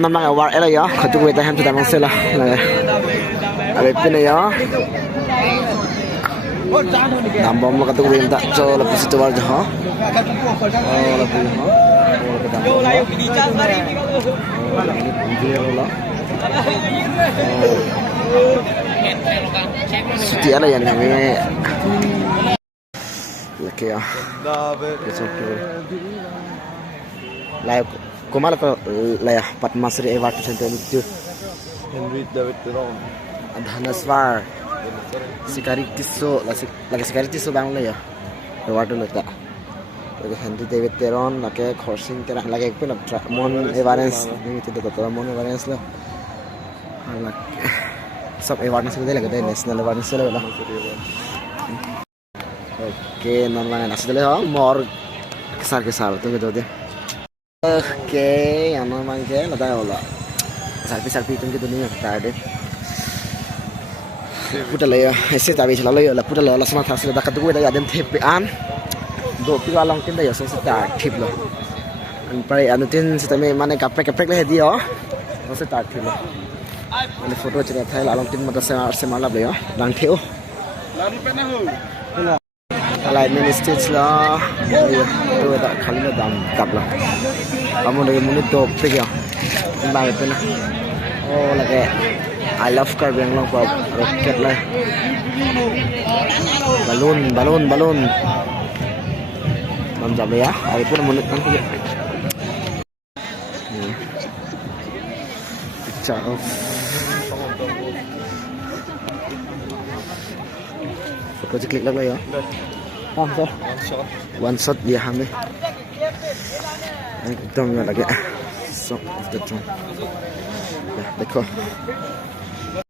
namang awar ela ya khatu weta ham tu damang sela abe pina ya nambom la katu rinta cho la pusi war jo la pu suti ala yan kami laki ya layak kumala ko layak pat masri ay watu sento itu Henry David Peron Dhanaswar Sikari Tiso lagi Sikari Tiso bang ya watu lata lagi Henry David Peron lagi Khorsing terang lagi pun mon awareness ini itu betul mon awareness lo सब अवार्डनेस को दे लगे national अवार्डनेस ले वाला okay normal नाच दे हो मोर के सार तुम दो दे ओके यानो मांगे लदा होला सारपी तुम के दुनिया का दे पुटा ले ऐसे ताबी चला ले ला पुटा ले ला समा था से दका दुवे दा यादम थे पे आन दो पी वाला tin da yo so sta tip lo an pare anu tin se tame mane kaprek le di ho so sta tip lo ini foto cerita saya lalang tim mata saya malam ya dan theo kalau ini stage lah itu ada kali lah dam tap lah kamu dari mulut top pergi ya mbak itu lah oh lagi I love car yang long pop rocket lah balon mam jam ya hari pun mulut nanti picture of foto klik lagi ya one shot dia hamil एकदम लगे shot of the drone देखो